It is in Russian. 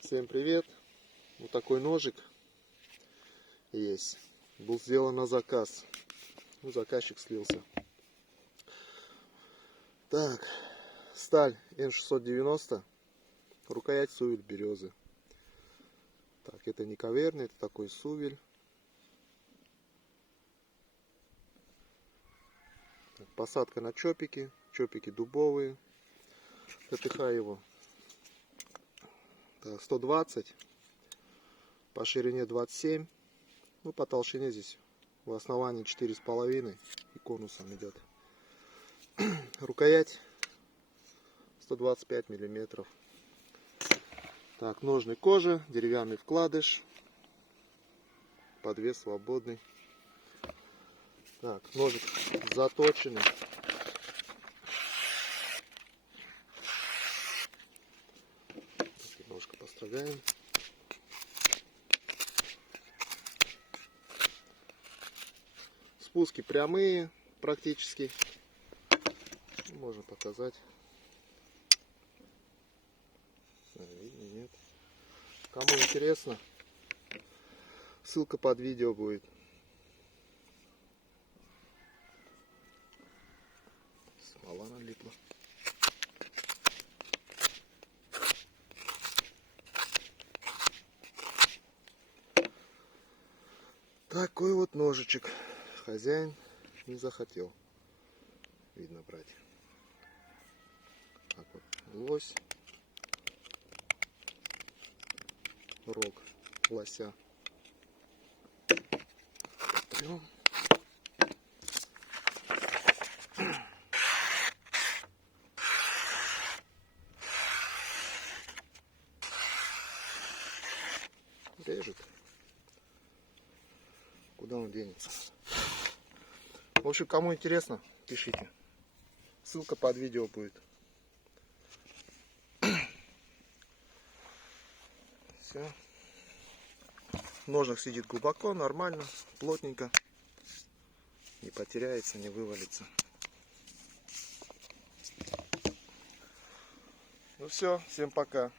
Всем привет! Вот такой ножик есть. Был сделан на заказ. Заказчик слился. Так, сталь Н690, рукоять сувель березы. Так, это не каверный, это такой сувель. Так, посадка на чопики, чопики дубовые. ТТХ его. Так, 120, по ширине 27, ну по толщине здесь в основании 4,5 и конусом идет. Рукоять 125 миллиметров. Так, ножны кожа, деревянный вкладыш, подвес свободный. Так, ножик заточенный. Немножко построгаем. Спуски прямые практически. Можно показать. Видно, нет. Кому интересно, ссылка под видео будет. Смола налипла. Такой вот ножичек. Хозяин не захотел, видно, брать. Так вот, лось. Рог лося. Прям. Режет. Куда он денется? В общем, кому интересно, пишите. Ссылка под видео будет. Все. В ножнах сидит глубоко, нормально, плотненько. Не потеряется, не вывалится. Ну все, всем пока.